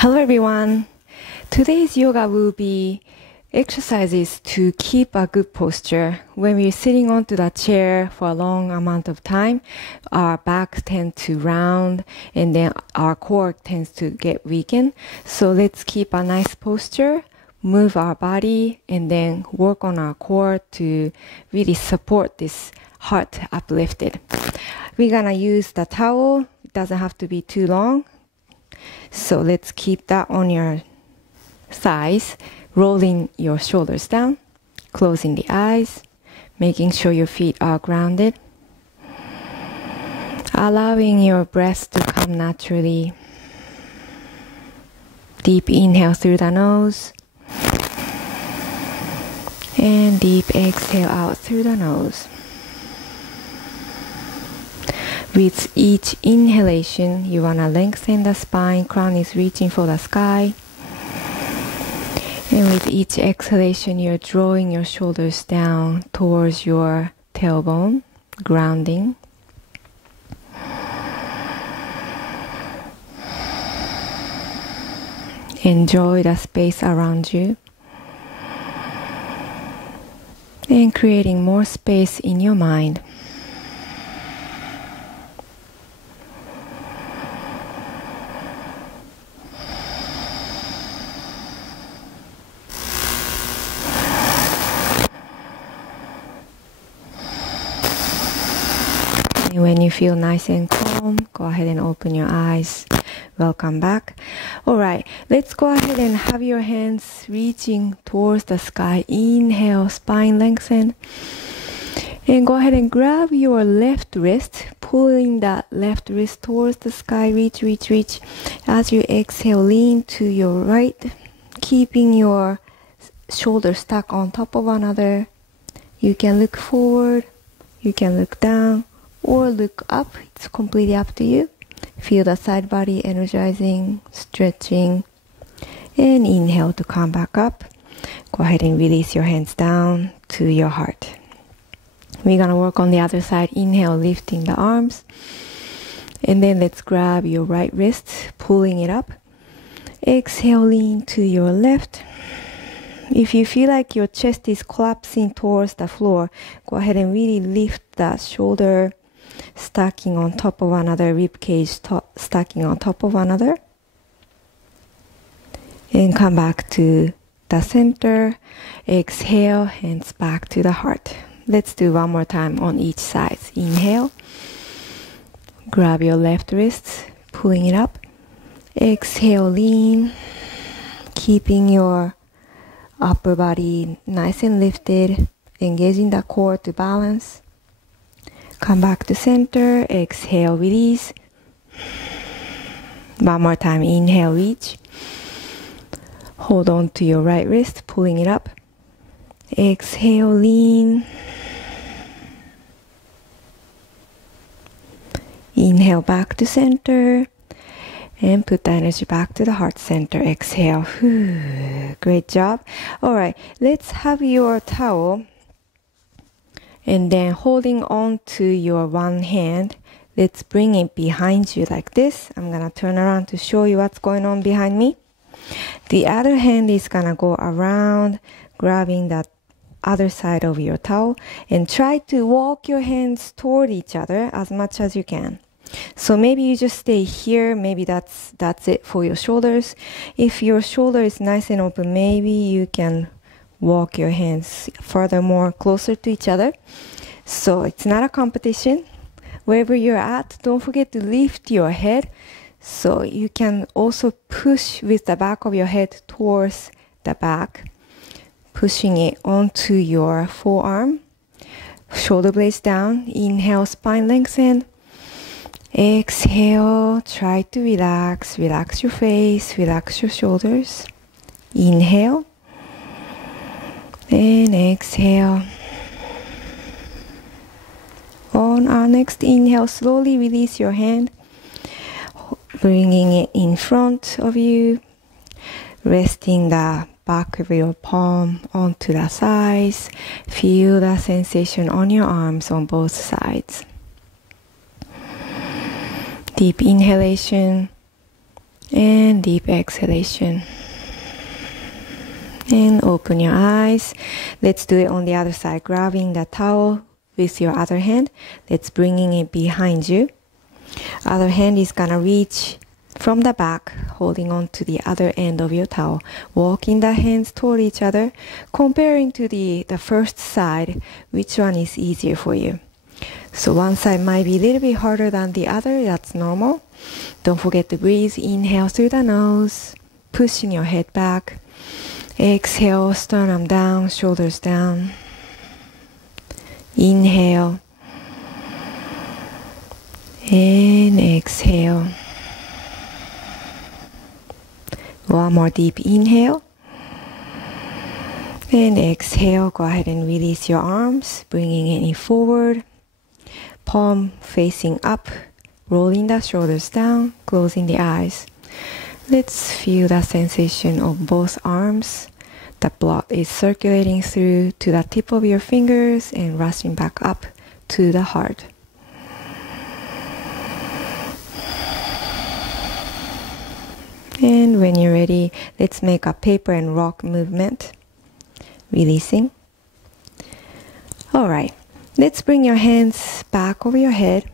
Hello everyone. Today's yoga will be exercises to keep a good posture. When we're sitting onto the chair for a long amount of time, our back tends to round and then our core tends to get weakened. So let's keep a nice posture, move our body, and then work on our core to really support this heart uplifted. We're gonna use the towel. It doesn't have to be too long. So let's keep that on your thighs, rolling your shoulders down, closing the eyes, making sure your feet are grounded, allowing your breath to come naturally. Deep inhale through the nose, and deep exhale out through the nose. With each inhalation, you want to lengthen the spine, crown is reaching for the sky. And with each exhalation, you're drawing your shoulders down towards your tailbone, grounding. Enjoy the space around you. And creating more space in your mind. And when you feel nice and calm, go ahead and open your eyes. Welcome back. Alright, let's go ahead and have your hands reaching towards the sky. Inhale, spine lengthen. And go ahead and grab your left wrist, pulling that left wrist towards the sky. Reach, reach, reach. As you exhale, lean to your right, keeping your shoulders stuck on top of one another. You can look forward, you can look down, or look up. It's completely up to you. Feel the side body energizing, stretching, and inhale to come back up. Go ahead and release your hands down to your heart. We're gonna work on the other side. Inhale, lifting the arms, and then let's grab your right wrist, pulling it up. Exhale, lean to your left. If you feel like your chest is collapsing towards the floor, go ahead and really lift that shoulder, stacking on top of another, rib cage stacking on top of another. And come back to the center. Exhale, hands back to the heart. Let's do one more time on each side. Inhale. Grab your left wrist, pulling it up. Exhale, lean. Keeping your upper body nice and lifted. Engaging the core to balance. Come back to center. Exhale, release. One more time. Inhale, reach. Hold on to your right wrist, pulling it up. Exhale, lean. Inhale, back to center. And put the energy back to the heart center. Exhale. Great job. Alright, let's have your towel. And then holding on to your one hand, let's bring it behind you like this. I'm gonna turn around to show you what's going on behind me. The other hand is gonna go around, grabbing that other side of your towel, and try to walk your hands toward each other as much as you can. So maybe you just stay here. Maybe that's it for your shoulders. If your shoulder is nice and open, maybe you can walk your hands furthermore closer to each other. So it's not a competition. Wherever you're at, don't forget to lift your head. So you can also push with the back of your head towards the back, pushing it onto your forearm. Shoulder blades down. Inhale, spine lengthen. Exhale, try to relax. Relax your face, relax your shoulders. Inhale. And exhale. On our next inhale, slowly release your hand, bringing it in front of you, resting the back of your palm onto the sides. Feel the sensation on your arms on both sides. Deep inhalation, And deep exhalation. And open your eyes. Let's do it on the other side. Grabbing the towel with your other hand. Let's bringing it behind you. Other hand is gonna reach from the back, holding on to the other end of your towel. Walking the hands toward each other, comparing to the first side, which one is easier for you. So one side might be a little bit harder than the other, that's normal. Don't forget to breathe. Inhale through the nose, pushing your head back. Exhale, sternum down, shoulders down. Inhale. And exhale. One more deep inhale. And exhale, go ahead and release your arms, bringing it forward. Palm facing up, rolling the shoulders down, closing the eyes. Let's feel the sensation of both arms. The blood is circulating through to the tip of your fingers and rushing back up to the heart. And when you're ready, let's make a paper and rock movement. Releasing. Alright, let's bring your hands back over your head.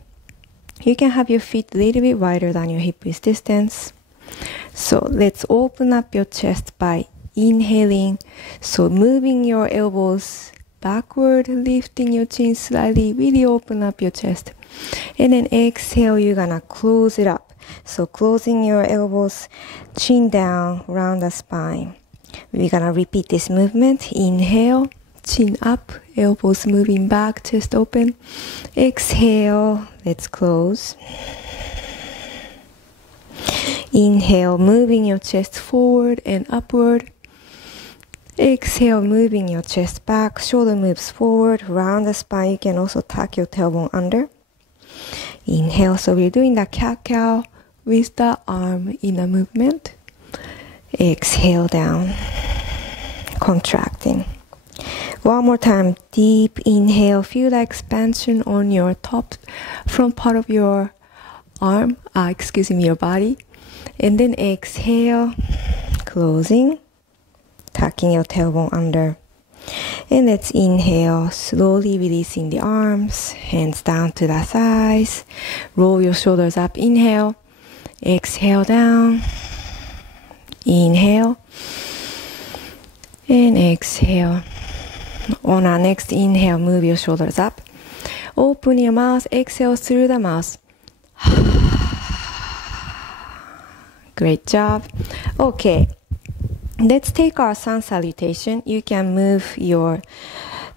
You can have your feet a little bit wider than your hip width distance. So let's open up your chest by inhaling. So moving your elbows backward, lifting your chin slightly, really open up your chest. And then exhale, you're gonna close it up. So closing your elbows, chin down, round the spine. We're gonna repeat this movement. Inhale, chin up, elbows moving back, chest open. Exhale, let's close. Inhale, moving your chest forward and upward. Exhale, moving your chest back, shoulder moves forward, round the spine. You can also tuck your tailbone under. Inhale, so we're doing the cat-cow with the arm in a movement. Exhale down, contracting. One more time, deep inhale, feel the expansion on your top front part of your arm, your body. And then exhale, closing, tucking your tailbone under. And let's inhale, slowly releasing the arms, hands down to the thighs. Roll your shoulders up, inhale. Exhale down. Inhale. And exhale. On our next inhale, move your shoulders up. Open your mouth, exhale through the mouth. Great job. Okay. Let's take our sun salutation. You can move your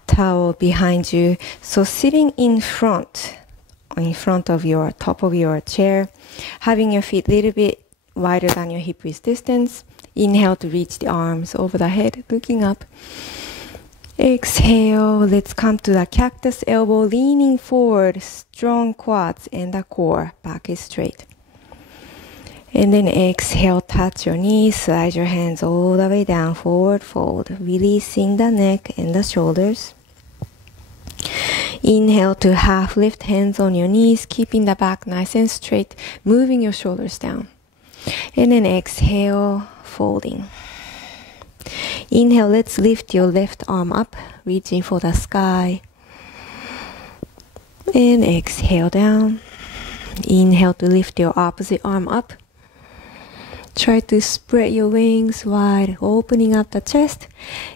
towel behind you. So sitting in front of your top of your chair, having your feet a little bit wider than your hip width distance. Inhale to reach the arms over the head, looking up. Exhale, let's come to the cactus elbow, leaning forward, strong quads and the core, back is straight. And then exhale, touch your knees, slide your hands all the way down, forward fold, releasing the neck and the shoulders. Inhale to half lift, hands on your knees, keeping the back nice and straight, moving your shoulders down. And then exhale, folding. Inhale, let's lift your left arm up, reaching for the sky. And exhale down. Inhale to lift your opposite arm up. Try to spread your wings wide, opening up the chest.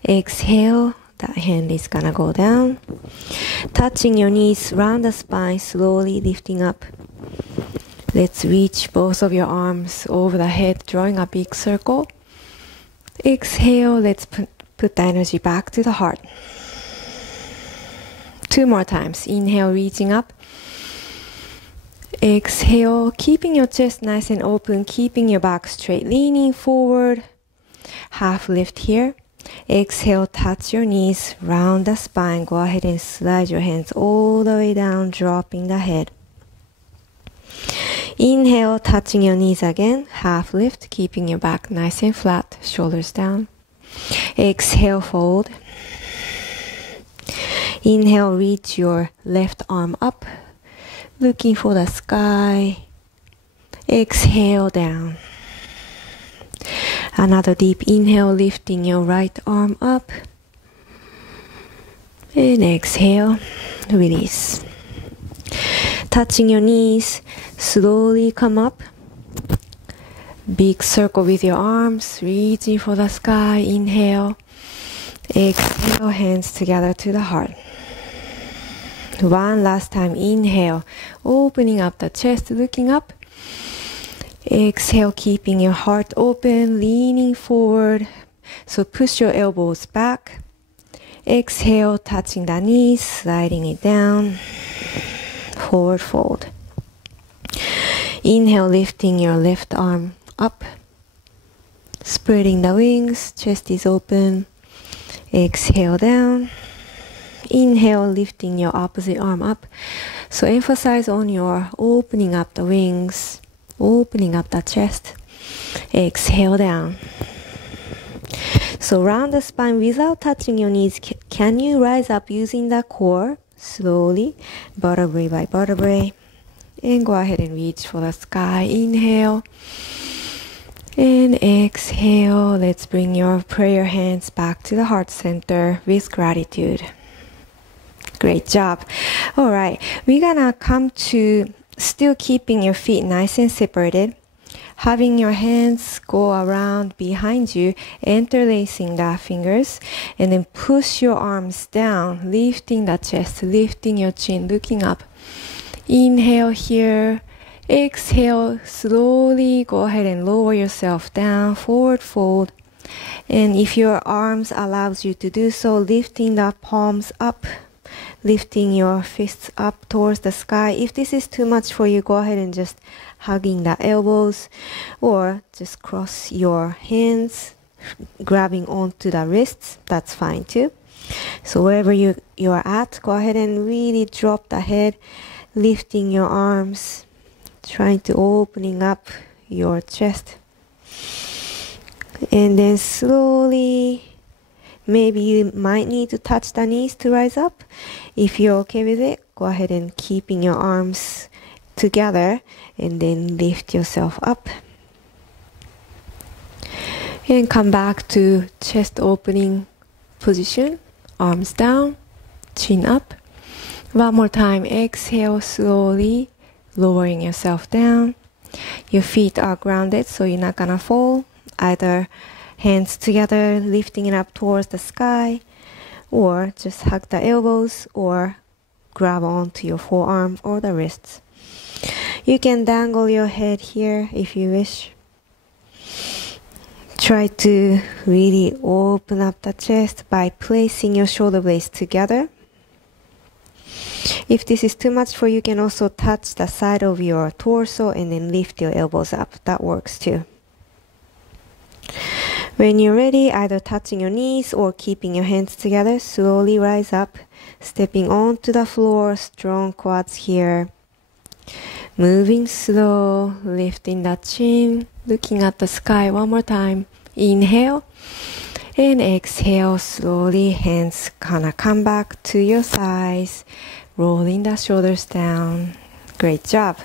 Exhale, that hand is gonna go down. Touching your knees, round the spine, slowly lifting up. Let's reach both of your arms over the head, drawing a big circle. Exhale, let's put the energy back to the heart. 2 more times. Inhale, reaching up. Exhale, keeping your chest nice and open, keeping your back straight, leaning forward. Half lift here. Exhale, touch your knees, round the spine. Go ahead and slide your hands all the way down, dropping the head. Inhale, touching your knees again. Half lift, keeping your back nice and flat, shoulders down. Exhale, fold. Inhale, reach your left arm up, looking for the sky. Exhale down. Another deep inhale, lifting your right arm up. And exhale, release. Touching your knees, slowly come up. Big circle with your arms, reaching for the sky. Inhale. Exhale, hands together to the heart. One last time, inhale, opening up the chest, looking up. Exhale, keeping your heart open, leaning forward. So push your elbows back. Exhale, touching the knees, sliding it down. Forward fold. Inhale, lifting your left arm up. Spreading the wings, chest is open. Exhale down. Inhale, lifting your opposite arm up. So emphasize on your opening up the wings, opening up the chest. Exhale down. So round the spine without touching your knees. Can you rise up using the core? Slowly, vertebrae by vertebrae. And go ahead and reach for the sky. Inhale. And exhale. Let's bring your prayer hands back to the heart center with gratitude. Great job. All right. We're gonna come to still keeping your feet nice and separated. Having your hands go around behind you, interlacing the fingers, and then push your arms down, lifting the chest, lifting your chin, looking up. Inhale here. Exhale, slowly go ahead and lower yourself down, forward fold. And if your arms allows you to do so, lifting the palms up, lifting your fists up towards the sky. If this is too much for you, go ahead and just hugging the elbows, or just cross your hands, grabbing onto the wrists. That's fine too. So wherever you're at, go ahead and really drop the head, lifting your arms, trying to opening up your chest. And then slowly, maybe you might need to touch the knees to rise up. If you're okay with it, go ahead and keeping your arms together and then lift yourself up. And come back to chest opening position. Arms down, chin up. One more time. Exhale slowly, lowering yourself down. Your feet are grounded, so you're not gonna fall. Either hands together, lifting it up towards the sky, or just hug the elbows, or grab onto your forearm or the wrists. You can dangle your head here if you wish. Try to really open up the chest by placing your shoulder blades together. If this is too much for you, you can also touch the side of your torso and then lift your elbows up. That works too. When you're ready, either touching your knees or keeping your hands together, slowly rise up, stepping onto the floor, strong quads here. Moving slow, lifting the chin, looking at the sky one more time. Inhale and exhale slowly. Hands gonna come back to your sides, rolling the shoulders down. Great job.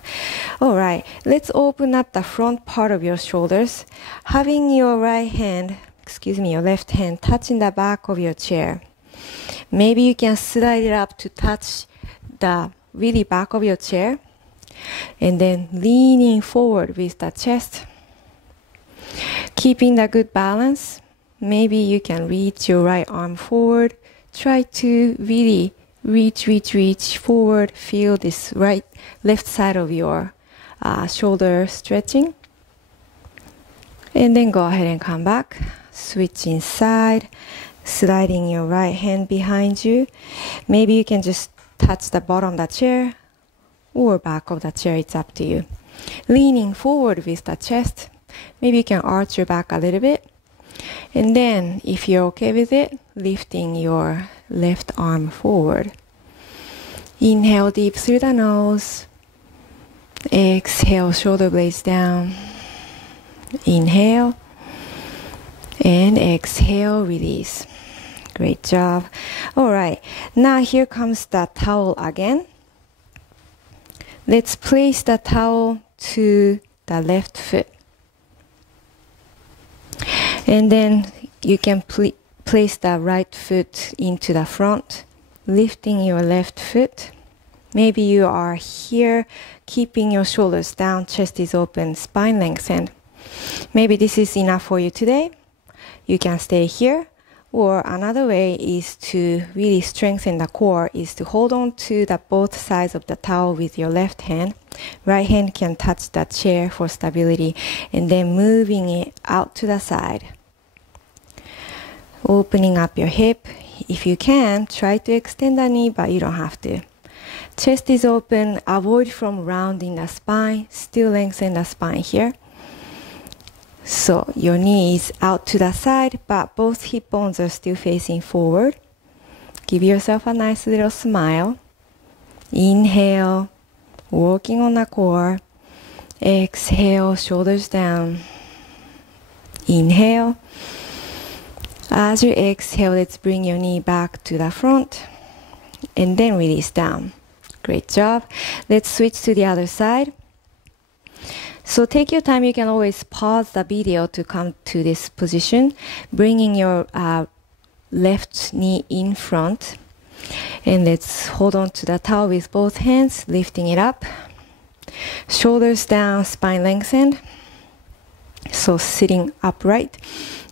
All right, let's open up the front part of your shoulders. Having your your left hand touching the back of your chair. Maybe you can slide it up to touch the really back of your chair. And then leaning forward with the chest. Keeping the good balance. Maybe you can reach your right arm forward. Try to really reach forward. Feel this left side of your shoulder stretching. And then go ahead and come back. Switching side. Sliding your right hand behind you. Maybe you can just touch the bottom of the chair or back of the chair. It's up to you. Leaning forward with the chest. Maybe you can arch your back a little bit. And then, if you're okay with it, lifting your left arm forward. Inhale deep through the nose. Exhale, shoulder blades down. Inhale. And exhale, release. Great job. All right. Now here comes the towel again. Let's place the towel to the left foot. And then you can place the right foot into the front, lifting your left foot. Maybe you are here, keeping your shoulders down, chest is open, spine lengthened. Maybe this is enough for you today. You can stay here. Or another way is to really strengthen the core is to hold on to the both sides of the towel with your left hand. Right hand can touch the chair for stability, and then moving it out to the side. Opening up your hip. If you can, try to extend the knee, but you don't have to. Chest is open. Avoid from rounding the spine. Still lengthen the spine here. So your knee is out to the side, but both hip bones are still facing forward. Give yourself a nice little smile. Inhale, working on the core. Exhale, shoulders down. Inhale. As you exhale, let's bring your knee back to the front and then release down. Great job. Let's switch to the other side. So take your time. You can always pause the video to come to this position, bringing your left knee in front. And let's hold on to the towel with both hands, lifting it up. Shoulders down, spine lengthened. So sitting upright.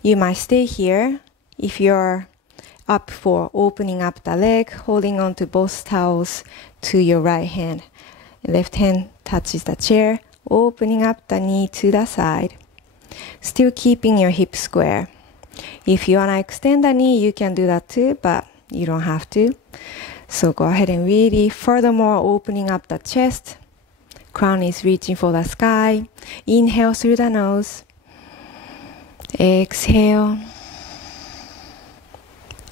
You might stay here. If you're up for opening up the leg, holding on to both towels to your right hand. Left hand touches the chair. Opening up the knee to the side. Still keeping your hips square. If you want to extend the knee, you can do that too, but you don't have to. So go ahead and really furthermore opening up the chest. Crown is reaching for the sky. Inhale through the nose. Exhale.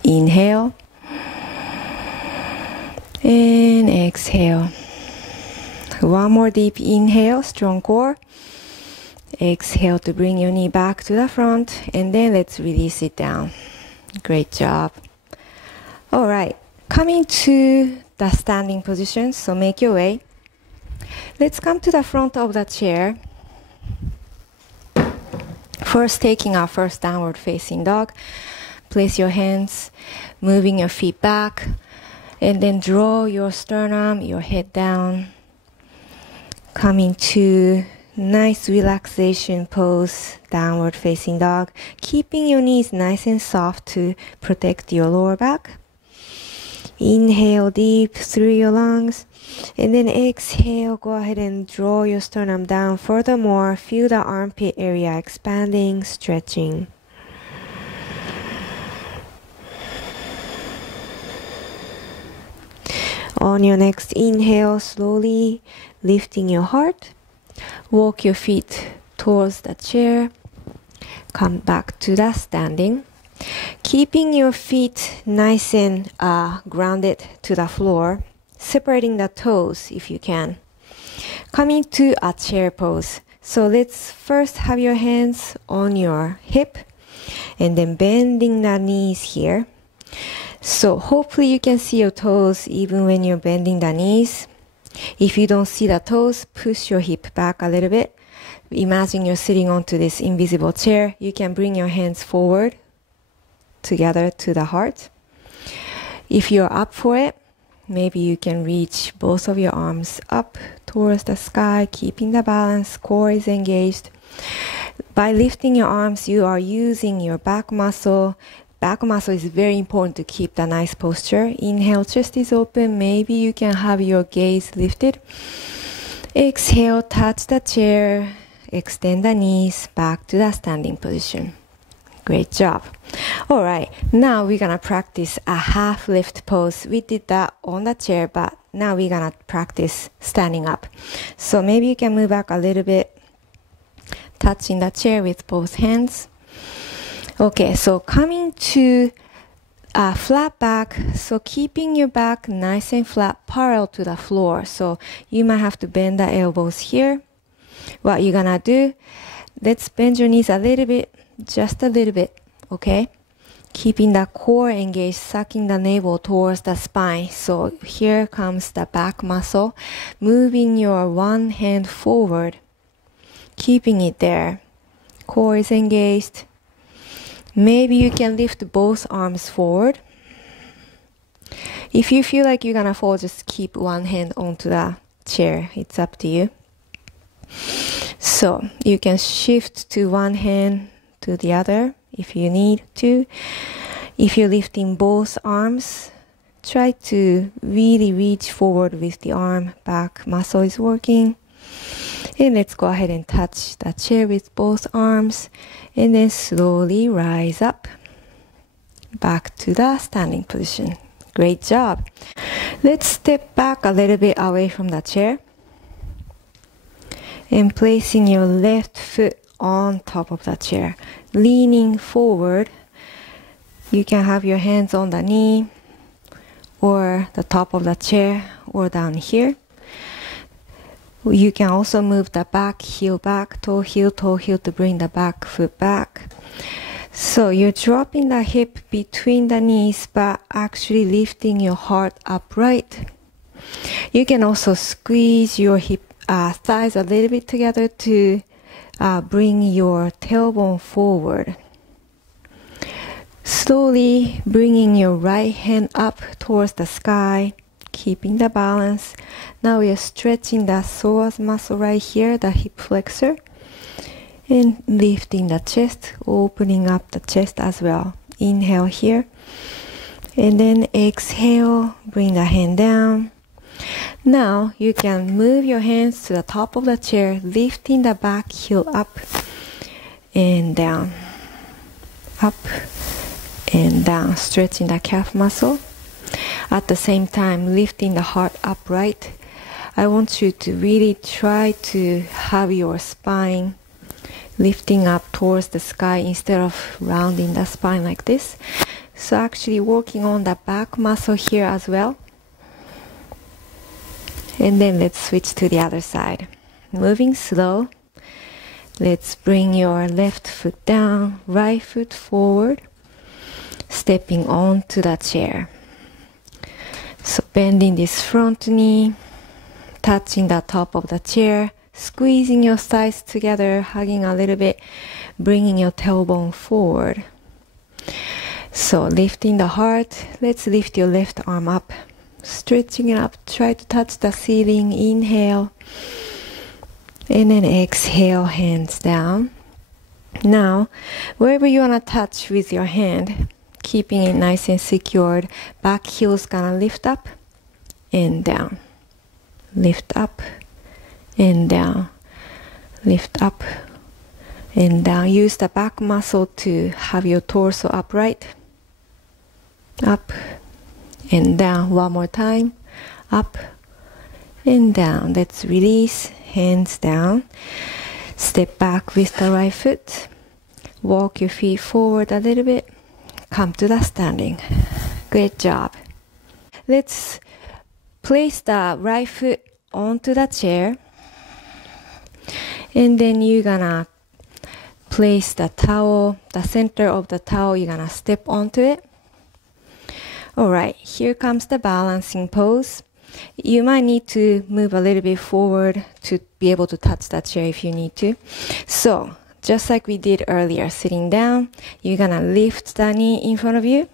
Inhale. And exhale. One more deep inhale, strong core. Exhale to bring your knee back to the front, and then let's release it down. Great job. All right, coming to the standing position, so make your way. Let's come to the front of the chair. First, taking our first downward facing dog. Place your hands, moving your feet back, and then draw your sternum, your head down. Coming to nice relaxation pose, downward facing dog. Keeping your knees nice and soft to protect your lower back. Inhale deep through your lungs. And then exhale, go ahead and draw your sternum down. Furthermore, feel the armpit area expanding, stretching. On your next inhale, slowly lifting your heart. Walk your feet towards the chair. Come back to the standing. Keeping your feet nice and grounded to the floor. Separating the toes if you can. Coming to a chair pose. So let's first have your hands on your hip. And then bending the knees here. So hopefully you can see your toes even when you're bending the knees. If you don't see the toes, push your hip back a little bit. Imagine you're sitting onto this invisible chair. You can bring your hands forward together to the heart. If you're up for it, maybe you can reach both of your arms up towards the sky, keeping the balance. Core is engaged. By lifting your arms, you are using your back muscle. Back muscle is very important to keep the nice posture. Inhale, chest is open. Maybe you can have your gaze lifted. Exhale, touch the chair. Extend the knees back to the standing position. Great job. All right, now we're gonna practice a half lift pose. We did that on the chair, but now we're gonna practice standing up. So maybe you can move back a little bit, touching the chair with both hands. Okay, so coming to a flat back, so keeping your back nice and flat, parallel to the floor. So you might have to bend the elbows here. What you're gonna do, let's bend your knees a little bit, just a little bit, okay? Keeping the core engaged, sucking the navel towards the spine. So here comes the back muscle. Moving your one hand forward, keeping it there. Core is engaged. Maybe you can lift both arms forward. If you feel like you're gonna fall, just keep one hand onto the chair. It's up to you. So you can shift to one hand to the other if you need to. If you're lifting both arms, try to really reach forward with the arm. Back muscle is working. And let's go ahead and touch the chair with both arms. And then slowly rise up. Back to the standing position. Great job. Let's step back a little bit away from the chair. And placing your left foot on top of the chair. Leaning forward. You can have your hands on the knee or the top of the chair or down here. You can also move the back heel back, toe heel to bring the back foot back. So you're dropping the hip between the knees but actually lifting your heart upright. You can also squeeze your thighs a little bit together to bring your tailbone forward. Slowly bringing your right hand up towards the sky, keeping the balance. Now we are stretching the psoas muscle right here, the hip flexor, and lifting the chest, opening up the chest as well. Inhale here, and then exhale, bring the hand down. Now you can move your hands to the top of the chair, lifting the back heel up and down, up and down, stretching the calf muscle. At the same time, lifting the heart upright. I want you to really try to have your spine lifting up towards the sky instead of rounding the spine like this. So actually working on the back muscle here as well. And then let's switch to the other side. Moving slow. Let's bring your left foot down, right foot forward, stepping onto the chair. So bending this front knee, touching the top of the chair, squeezing your thighs together, hugging a little bit, bringing your tailbone forward. So lifting the heart, let's lift your left arm up, stretching it up, try to touch the ceiling, inhale, and then exhale, hands down. Now, wherever you want to touch with your hand, keeping it nice and secured, back heel's gonna lift up and down. Lift up and down. Lift up and down. Use the back muscle to have your torso upright. Up and down. One more time. Up and down. Let's release. Hands down. Step back with the right foot. Walk your feet forward a little bit. Come to the standing. Great job. Let's place the right foot onto the chair. And then you're gonna place the towel, the center of the towel, you're gonna step onto it. Alright, here comes the balancing pose. You might need to move a little bit forward to be able to touch the chair if you need to. So, just like we did earlier, sitting down, you're gonna lift the knee in front of you.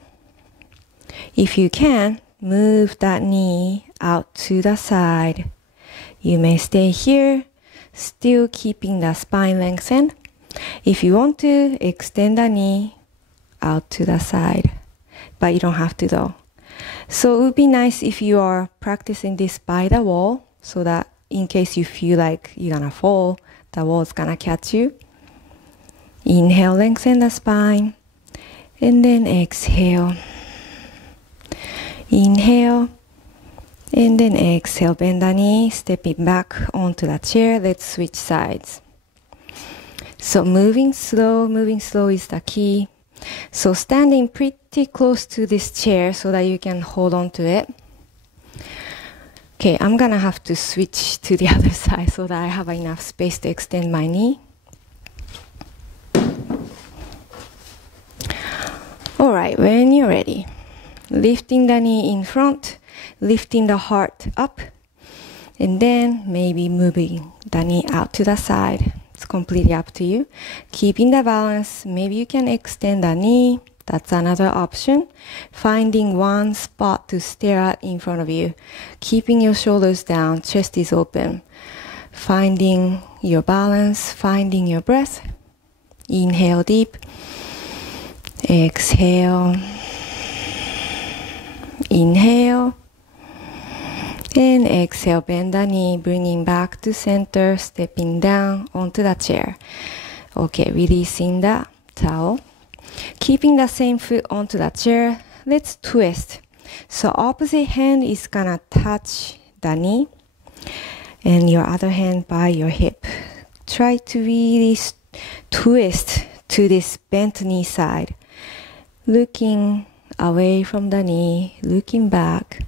If you can, move that knee out to the side. You may stay here, still keeping the spine lengthened. If you want to, extend the knee out to the side, but you don't have to though. So it would be nice if you are practicing this by the wall, so that in case you feel like you're gonna fall, the wall is gonna catch you. Inhale, lengthen the spine, and then exhale. Inhale, and then exhale, bend the knee, stepping back onto the chair. Let's switch sides. So moving slow is the key. So standing pretty close to this chair so that you can hold on to it. Okay, I'm gonna have to switch to the other side so that I have enough space to extend my knee. Alright, when you're ready, lifting the knee in front, lifting the heart up, and then maybe moving the knee out to the side. It's completely up to you. Keeping the balance, maybe you can extend the knee. That's another option. Finding one spot to stare at in front of you. Keeping your shoulders down, chest is open. Finding your balance, finding your breath. Inhale deep. Exhale. Inhale. And exhale, bend the knee, bringing back to center, stepping down onto the chair. Okay, releasing the towel. Keeping the same foot onto the chair, let's twist. So opposite hand is gonna touch the knee and your other hand by your hip. Try to really twist to this bent knee side. Looking away from the knee, looking back.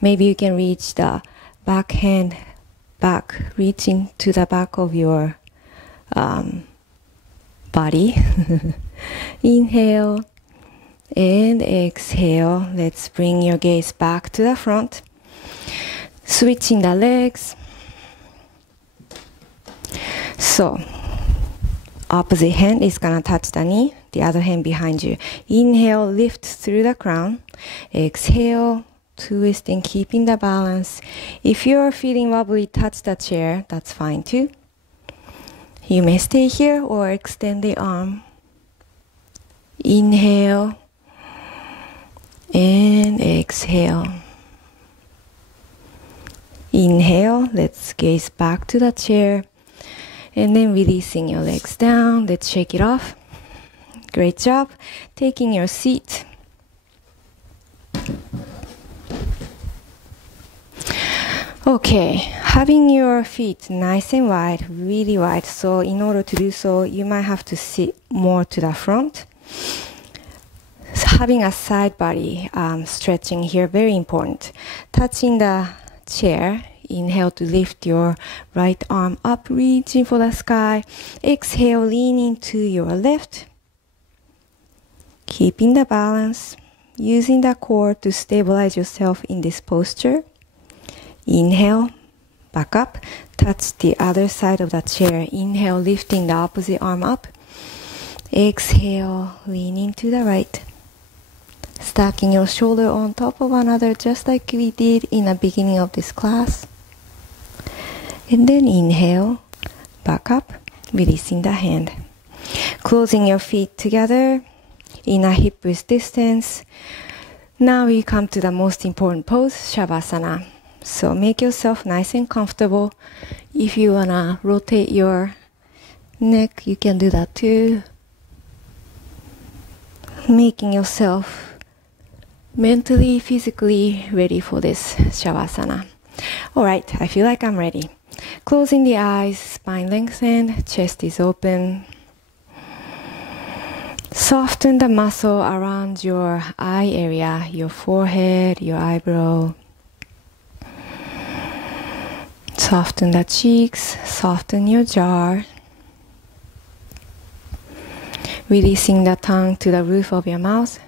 Maybe you can reach the back hand back, reaching to the back of your body. Inhale and exhale. Let's bring your gaze back to the front. Switching the legs. So, opposite hand is gonna touch the knee, the other hand behind you. Inhale, lift through the crown. Exhale, twist and keeping the balance. If you're feeling wobbly, touch the chair, that's fine too. You may stay here or extend the arm. Inhale and exhale. Inhale, let's gaze back to the chair. And then releasing your legs down. Let's shake it off. Great job. Taking your seat. Okay, having your feet nice and wide, really wide. So in order to do so, you might have to sit more to the front. So having a side body stretching here, very important. Touching the chair. Inhale to lift your right arm up, reaching for the sky. Exhale, leaning to your left. Keeping the balance, using the core to stabilize yourself in this posture. Inhale, back up, touch the other side of the chair. Inhale, lifting the opposite arm up. Exhale, leaning to the right. Stacking your shoulder on top of another, just like we did in the beginning of this class. And then inhale, back up, releasing the hand. Closing your feet together in a hip width distance. Now we come to the most important pose, Shavasana. So make yourself nice and comfortable. If you wanna rotate your neck, you can do that too. Making yourself mentally, physically ready for this Shavasana. Alright, I feel like I'm ready. Closing the eyes, spine lengthened, chest is open. Soften the muscle around your eye area, your forehead, your eyebrow. Soften the cheeks, soften your jaw. Releasing the tongue to the roof of your mouth.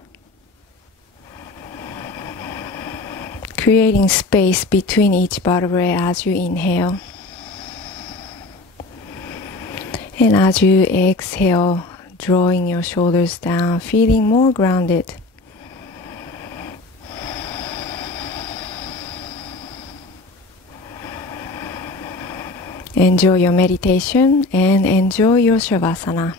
Creating space between each vertebrae as you inhale. And as you exhale, drawing your shoulders down, feeling more grounded. Enjoy your meditation and enjoy your Shavasana.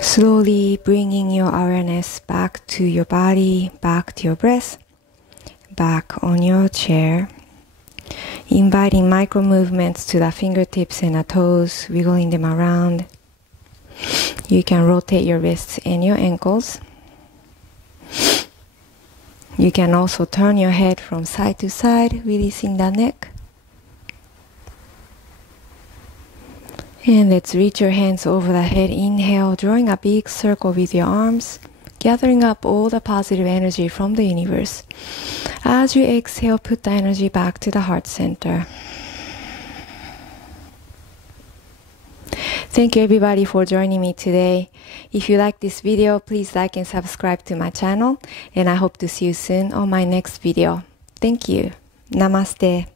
Slowly bringing your awareness back to your body, back to your breath, back on your chair. Inviting micro movements to the fingertips and the toes, wiggling them around. You can rotate your wrists and your ankles. You can also turn your head from side to side, releasing the neck. And let's reach your hands over the head. Inhale, drawing a big circle with your arms, gathering up all the positive energy from the universe. As you exhale, put the energy back to the heart center. Thank you everybody for joining me today. If you like this video, please like and subscribe to my channel, and I hope to see you soon on my next video. Thank you. Namaste.